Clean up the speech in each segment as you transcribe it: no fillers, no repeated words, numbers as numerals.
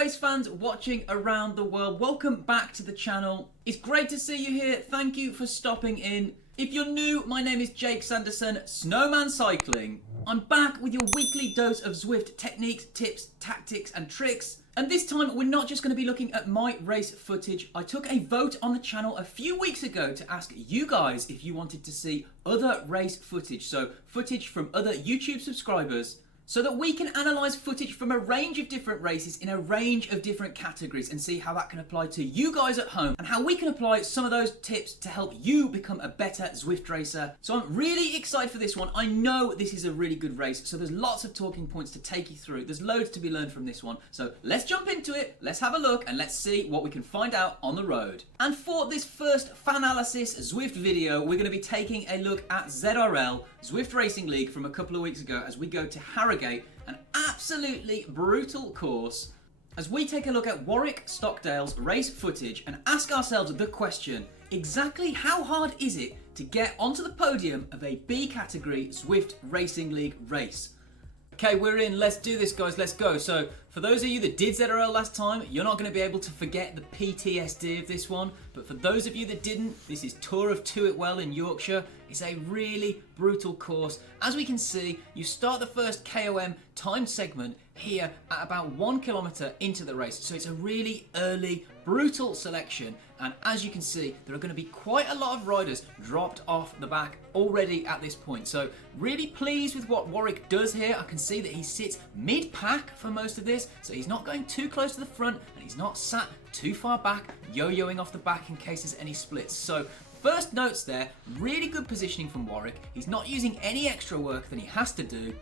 race fans watching around the world, welcome back to the channel. It's great to see you here. Thank you for stopping in. If you're new, my name is Jake Sanderson, Snowman Cycling. I'm back with your weekly dose of Zwift techniques, tips, tactics and tricks. And this time we're not just going to be looking at my race footage. I took a vote on the channel a few weeks ago to ask you guys if you wanted to see other race footage. So footage from other YouTube subscribers, so that we can analyse footage from a range of different races in a range of different categories and see how that can apply to you guys at home and how we can apply some of those tips to help you become a better Zwift racer. So I'm really excited for this one. I know this is a really good race, so there's lots of talking points to take you through. There's loads to be learned from this one. So let's jump into it, let's have a look and let's see what we can find out on the road. And for this first Fananalysis Zwift video, we're going to be taking a look at ZRL, Zwift Racing League, from a couple of weeks ago as we go to Harrogate, an absolutely brutal course, as we take a look at Warwick Stockdale's race footage and ask ourselves the question, exactly how hard is it to get onto the podium of a B category Zwift Racing League race? Okay, we're in. Let's do this, guys. Let's go. So, for those of you that did ZRL last time, you're not going to be able to forget the PTSD of this one. But for those of you that didn't, this is Tour of To It Well in Yorkshire. It's a really brutal course. As we can see, you start the first KOM timed segment here at about 1 kilometre into the race. So it's a really early, brutal selection. And as you can see, there are going to be quite a lot of riders dropped off the back already at this point. So really pleased with what Warwick does here. I can see that he sits mid-pack for most of this. So he's not going too close to the front and he's not sat too far back, yo-yoing off the back in case there's any splits. So first notes there, really good positioning from Warwick. He's not using any extra work than he has to do,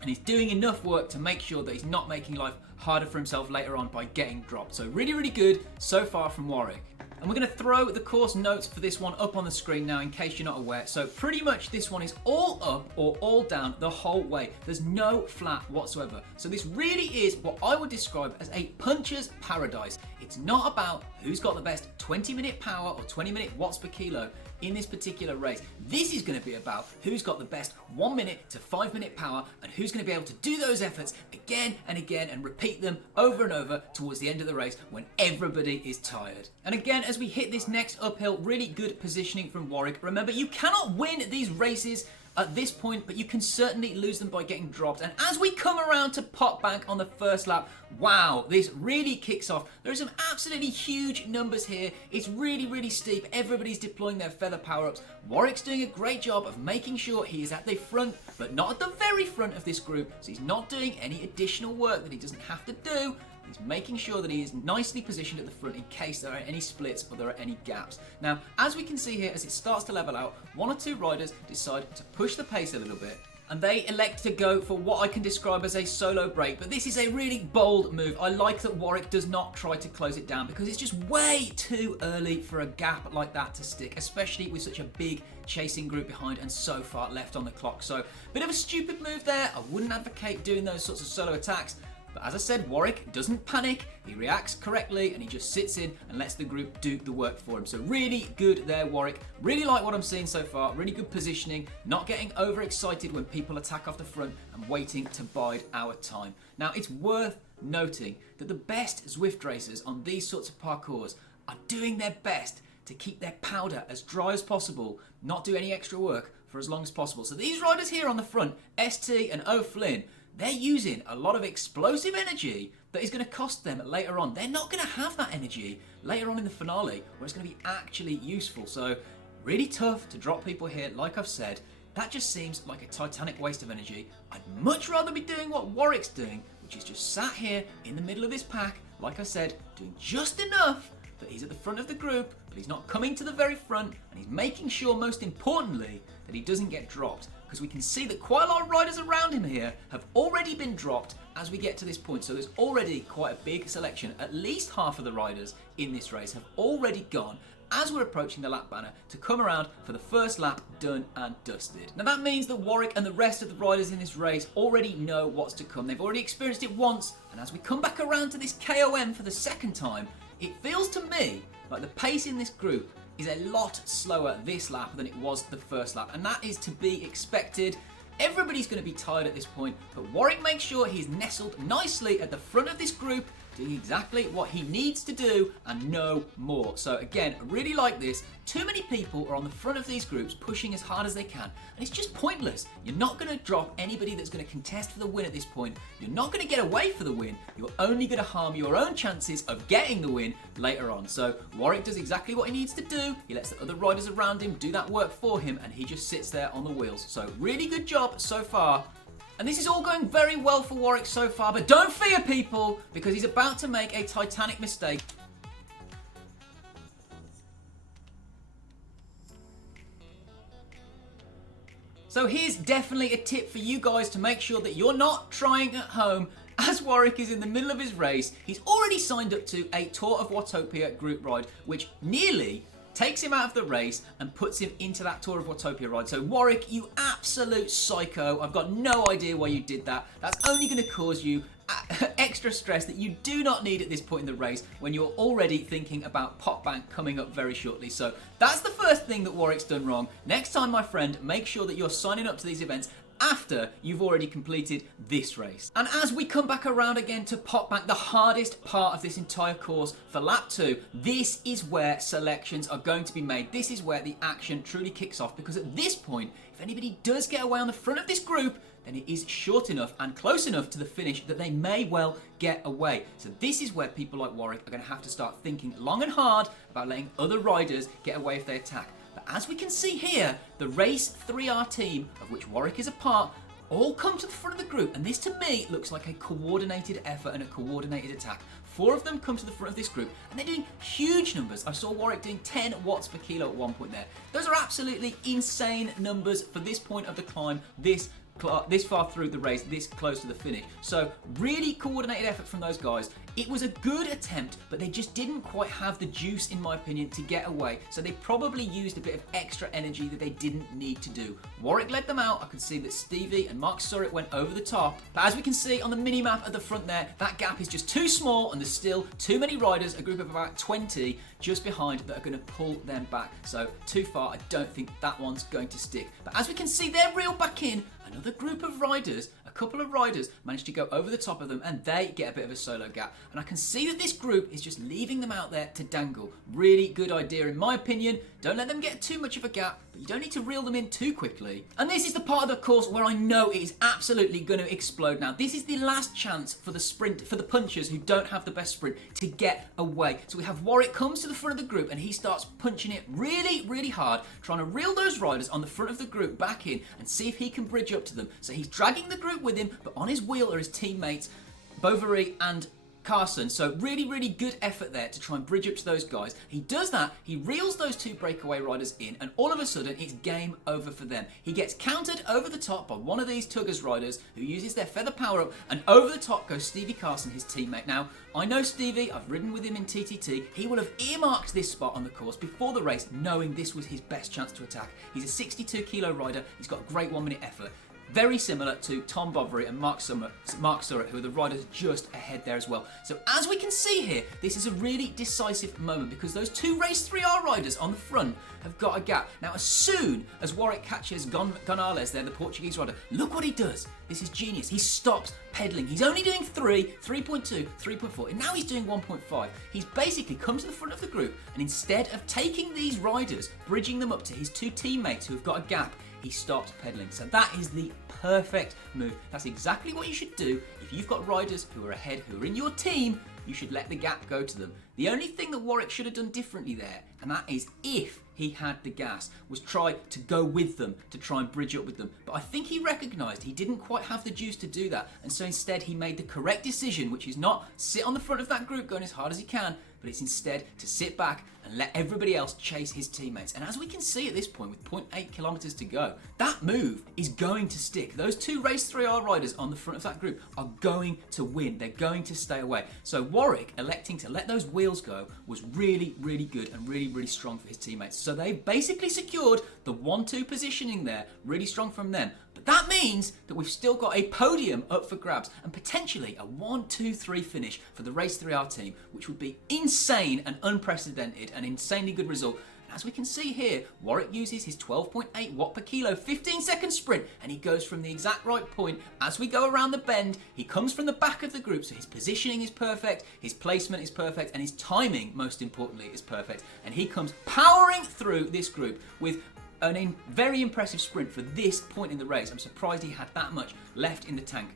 and he's doing enough work to make sure that he's not making life harder for himself later on by getting dropped. So really, really good so far from Warwick. And we're going to throw the course notes for this one up on the screen now in case you're not aware. So pretty much this one is all up or all down the whole way. There's no flat whatsoever. So this really is what I would describe as a puncher's paradise. It's not about who's got the best 20-minute power or 20-minute watts per kilo in this particular race. This is going to be about who's got the best 1 minute to 5 minute power and who's going to be able to do those efforts again and again and repeat them over and over towards the end of the race when everybody is tired. And again, as we hit this next uphill, really good positioning from Warwick. Remember, you cannot win these races at this point, but you can certainly lose them by getting dropped. And as we come around to Pot Bank on the first lap, wow, this really kicks off. There are some absolutely huge numbers here. It's really, really steep. Everybody's deploying their feather power-ups. Warwick's doing a great job of making sure he is at the front, but not at the very front of this group. So he's not doing any additional work that he doesn't have to do. He's making sure that he is nicely positioned at the front in case there are any splits or there are any gaps. Now, as we can see here, as it starts to level out, one or two riders decide to push the pace a little bit, and they elect to go for what I can describe as a solo break. But this is a really bold move. I like that Warwick does not try to close it down because it's just way too early for a gap like that to stick, especially with such a big chasing group behind and so far left on the clock. So, bit of a stupid move there. I wouldn't advocate doing those sorts of solo attacks. But as I said, Warwick doesn't panic, he reacts correctly and he just sits in and lets the group do the work for him. So really good there, Warwick. Really like what I'm seeing so far, really good positioning, not getting overexcited when people attack off the front and waiting to bide our time. Now, it's worth noting that the best Zwift racers on these sorts of parkours are doing their best to keep their powder as dry as possible, not do any extra work for as long as possible. So these riders here on the front, ST and O'Flynn, they're using a lot of explosive energy that is going to cost them later on. They're not going to have that energy later on in the finale where it's going to be actually useful. So really tough to drop people here, like I've said. That just seems like a titanic waste of energy. I'd much rather be doing what Warwick's doing, which is just sat here in the middle of this pack, like I said, doing just enough that he's at the front of the group, but he's not coming to the very front, and he's making sure, most importantly, that he doesn't get dropped. Because we can see that quite a lot of riders around him here have already been dropped as we get to this point. So there's already quite a big selection. At least half of the riders in this race have already gone as we're approaching the lap banner to come around for the first lap done and dusted. Now that means that Warwick and the rest of the riders in this race already know what's to come. They've already experienced it once, and as we come back around to this KOM for the second time, it feels to me like the pace in this group is a lot slower this lap than it was the first lap, and that is to be expected. Everybody's going to be tired at this point, but Warwick makes sure he's nestled nicely at the front of this group doing exactly what he needs to do and no more. So again, I really like this. Too many people are on the front of these groups pushing as hard as they can, and it's just pointless. You're not going to drop anybody that's going to contest for the win at this point. You're not going to get away for the win. You're only going to harm your own chances of getting the win later on. So Warwick does exactly what he needs to do. He lets the other riders around him do that work for him, and he just sits there on the wheels. So really good job so far. And this is all going very well for Warwick so far, but don't fear, people, because he's about to make a titanic mistake. So here's definitely a tip for you guys to make sure that you're not trying at home. As Warwick is in the middle of his race, he's already signed up to a Tour of Watopia group ride, which nearly takes him out of the race and puts him into that Tour of Watopia ride. So Warwick, you absolute psycho. I've got no idea why you did that. That's only going to cause you extra stress that you do not need at this point in the race when you're already thinking about Pot Bank coming up very shortly. So that's the first thing that Warwick's done wrong. Next time, my friend, make sure that you're signing up to these events after you've already completed this race. And as we come back around again to Pot Bank, the hardest part of this entire course for lap 2, this is where selections are going to be made. This is where the action truly kicks off, because at this point, if anybody does get away on the front of this group, then it is short enough and close enough to the finish that they may well get away. So this is where people like Warwick are going to have to start thinking long and hard about letting other riders get away if they attack. But as we can see here, the Race 3R team, of which Warwick is a part, all come to the front of the group, and this to me looks like a coordinated effort and a coordinated attack. 4 of them come to the front of this group, and they're doing huge numbers. I saw Warwick doing 10 watts per kilo at one point there. Those are absolutely insane numbers for this point of the climb, this far through the race, this close to the finish. So really coordinated effort from those guys. It was a good attempt, but they just didn't quite have the juice, in my opinion, to get away. So they probably used a bit of extra energy that they didn't need to do. Warwick led them out. I could see that Stevie and Mark Surratt went over the top. But as we can see on the mini-map at the front there, that gap is just too small, and there's still too many riders, a group of about 20 just behind, that are going to pull them back. So too far, I don't think that one's going to stick. But as we can see, they're reeled back in. Another group of riders, a couple of riders, managed to go over the top of them, and they get a bit of a solo gap. And I can see that this group is just leaving them out there to dangle. Really good idea, in my opinion. Don't let them get too much of a gap, but you don't need to reel them in too quickly. And this is the part of the course where I know it is absolutely going to explode now. This is the last chance for the sprint, for the punchers who don't have the best sprint, to get away. So we have Warwick comes to the front of the group, and he starts punching it really, really hard, trying to reel those riders on the front of the group back in and see if he can bridge up to them. So he's dragging the group with him, but on his wheel are his teammates, Bovary and Carson. So really, really good effort there to try and bridge up to those guys. He does that, he reels those 2 breakaway riders in, and all of a sudden it's game over for them. He gets countered over the top by one of these Tuggers riders who uses their feather power up, and over the top goes Stevie Carson, his teammate. Now, I know Stevie, I've ridden with him in TTT. He will have earmarked this spot on the course before the race, knowing this was his best chance to attack. He's a 62 kilo rider, he's got a great 1 minute effort. Very similar to Tom Bovary and Mark Surratt, who are the riders just ahead there as well. So as we can see here, this is a really decisive moment, because those 2 Race 3R riders on the front have got a gap. Now, as soon as Warwick catches Gonzalez there, the Portuguese rider, look what he does. This is genius. He stops pedaling. He's only doing 3, 3.2, 3.4, and now he's doing 1.5. He's basically come to the front of the group, and instead of taking these riders, bridging them up to his 2 teammates who have got a gap, he stops pedaling. So that is the perfect move. That's exactly what you should do. If you've got riders who are ahead, who are in your team, you should let the gap go to them. The only thing that Warwick should have done differently there, and that is if he had the gas, was try to go with them, to try and bridge up with them. But I think he recognised he didn't quite have the juice to do that, and so instead he made the correct decision, which is not sit on the front of that group going as hard as he can, but it's instead to sit back and let everybody else chase his teammates. And as we can see at this point, with 0.8 kilometres to go, that move is going to stick. Those 2 Race 3R riders on the front of that group are going to win. They're going to stay away. So Warwick electing to let those wheels go was really, really good and really, really strong for his teammates. So they basically secured the 1-2 positioning there, really strong from them. But that means that we've still got a podium up for grabs, and potentially a 1-2-3 finish for the Race 3R team, which would be insane and unprecedented, an insanely good result. As we can see here, Warwick uses his 12.8 watt per kilo 15-second sprint, and he goes from the exact right point. As we go around the bend, he comes from the back of the group, so his positioning is perfect, his placement is perfect, and his timing, most importantly, is perfect. And he comes powering through this group with a very impressive sprint for this point in the race. I'm surprised he had that much left in the tank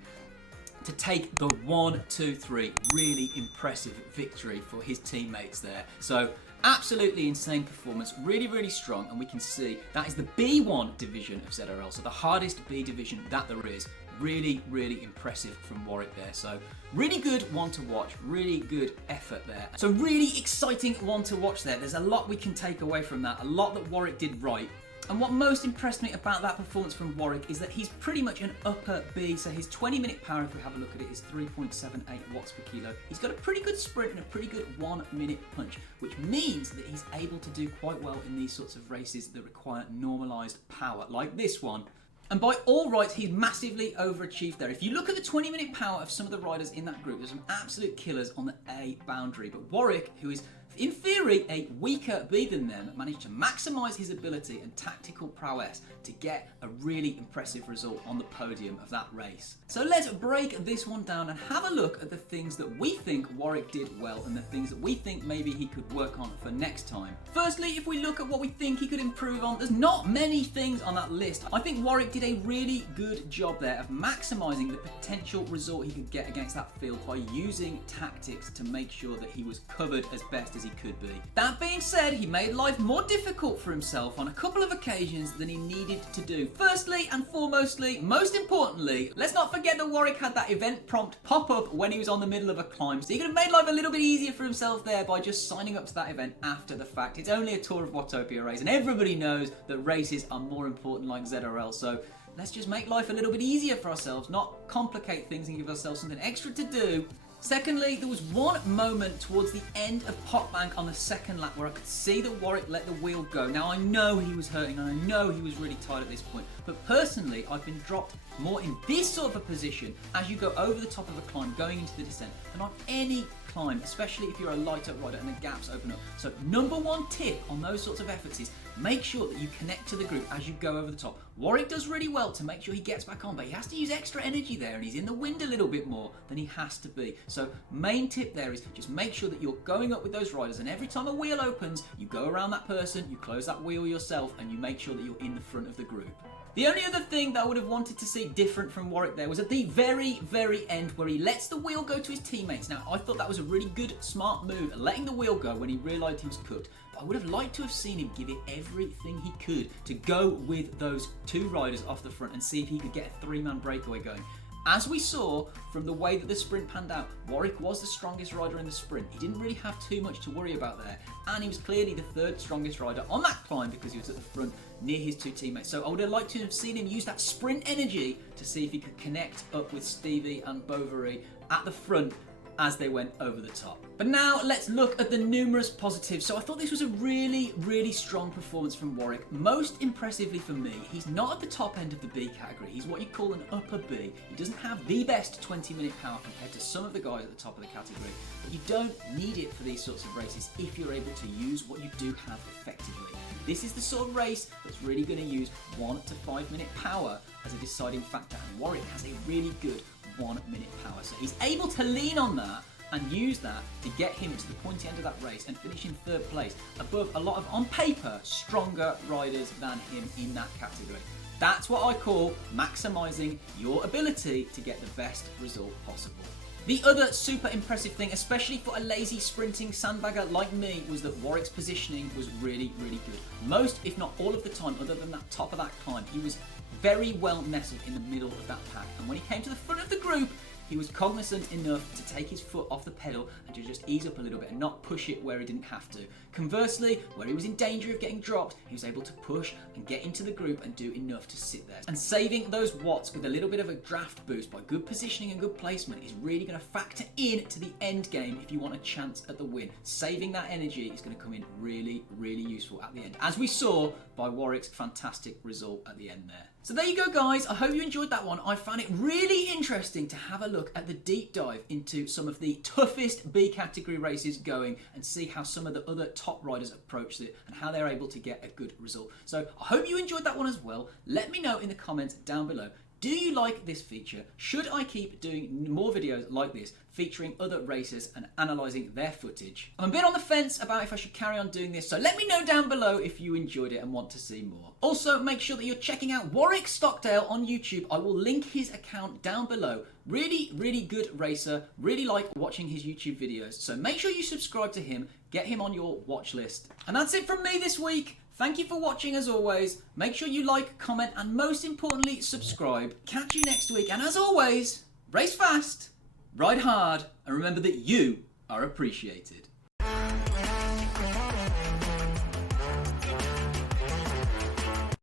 to take the 1, 2, 3. Really impressive victory for his teammates there. So absolutely insane performance, really, really strong, and we can see that is the B1 division of ZRL, so the hardest B division that there is. Really, really impressive from Warwick there. So really good one to watch, really good effort there. So really exciting one to watch there. There's a lot we can take away from that, a lot that Warwick did right. And what most impressed me about that performance from Warwick is that he's pretty much an upper B. So his 20-minute power, if we have a look at it, is 3.78 watts per kilo. He's got a pretty good sprint and a pretty good 1-minute punch, which means that he's able to do quite well in these sorts of races that require normalised power, like this one. And by all rights, he's massively overachieved there. If you look at the 20-minute power of some of the riders in that group, there's some absolute killers on the A boundary. But Warwick, who is in theory a weaker B than them, managed to maximise his ability and tactical prowess to get a really impressive result on the podium of that race. So let's break this one down and have a look at the things that we think Warwick did well and the things that we think maybe he could work on for next time. Firstly, if we look at what we think he could improve on, there's not many things on that list. I think Warwick did a really good job there of maximising the potential result he could get against that field by using tactics to make sure that he was covered as best as he could be. That being said, he made life more difficult for himself on a couple of occasions than he needed to do. Firstly and foremostly, most importantly, let's not forget that Warwick had that event prompt pop up when he was on the middle of a climb, so he could have made life a little bit easier for himself there by just signing up to that event after the fact. It's only a Tour of Watopia race, and everybody knows that races are more important like ZRL, so let's just make life a little bit easier for ourselves, not complicate things and give ourselves something extra to do. Secondly, there was one moment towards the end of Pot Bank on the second lap where I could see that Warwick let the wheel go. Now, I know he was hurting and I know he was really tired at this point, but personally, I've been dropped more in this sort of a position as you go over the top of a climb going into the descent than on any climb, especially if you're a lighter rider and the gaps open up. So number one tip on those sorts of efforts is make sure that you connect to the group as you go over the top. Warwick does really well to make sure he gets back on, but he has to use extra energy there and he's in the wind a little bit more than he has to be. So main tip there is just make sure that you're going up with those riders, and every time a wheel opens, you go around that person, you close that wheel yourself, and you make sure that you're in the front of the group. The only other thing that I would have wanted to see different from Warwick there was at the very, very end where he lets the wheel go to his teammates. Now, I thought that was a really good, smart move, letting the wheel go when he realised he was cooked. But I would have liked to have seen him give it everything he could to go with those two riders off the front and see if he could get a three-man breakaway going. As we saw from the way that the sprint panned out, Warwick was the strongest rider in the sprint. He didn't really have too much to worry about there, and he was clearly the third strongest rider on that climb because he was at the front near his two teammates. So I would have liked to have seen him use that sprint energy to see if he could connect up with Stevie and Bovary at the front as they went over the top. But now let's look at the numerous positives. So I thought this was a really, really strong performance from Warwick. Most impressively for me, he's not at the top end of the B category. He's what you call an upper B. He doesn't have the best 20-minute power compared to some of the guys at the top of the category. But you don't need it for these sorts of races if you're able to use what you do have effectively. This is the sort of race that's really going to use 1 to 5 minute power as a deciding factor, and Warwick has a really good 1 minute power. So he's able to lean on that and use that to get him to the pointy end of that race and finish in third place above a lot of, on paper, stronger riders than him in that category. That's what I call maximising your ability to get the best result possible. The other super impressive thing, especially for a lazy sprinting sandbagger like me, was that Warwick's positioning was really, really good. Most, if not all of the time, other than that top of that climb, he was very well nestled in the middle of that pack. And when he came to the front of the group, he was cognizant enough to take his foot off the pedal and to just ease up a little bit and not push it where he didn't have to. Conversely, where he was in danger of getting dropped, he was able to push and get into the group and do enough to sit there. And saving those watts with a little bit of a draft boost by good positioning and good placement is really going to factor in to the end game if you want a chance at the win. Saving that energy is going to come in really, really useful at the end, as we saw by Warwick's fantastic result at the end there. So there you go, guys. I hope you enjoyed that one. I found it really interesting to have a look at the deep dive into some of the toughest B category races going and see how some of the other top riders approached it and how they're able to get a good result. So I hope you enjoyed that one as well. Let me know in the comments down below. Do you like this feature? Should I keep doing more videos like this, featuring other racers and analysing their footage? I'm a bit on the fence about if I should carry on doing this, so let me know down below if you enjoyed it and want to see more. Also, make sure that you're checking out Warwick Stockdale on YouTube. I will link his account down below. Really good racer. Really like watching his YouTube videos. So make sure you subscribe to him. Get him on your watch list. And that's it from me this week. Thank you for watching as always. Make sure you like, comment, and most importantly, subscribe. Catch you next week. And as always, race fast, ride hard, and remember that you are appreciated.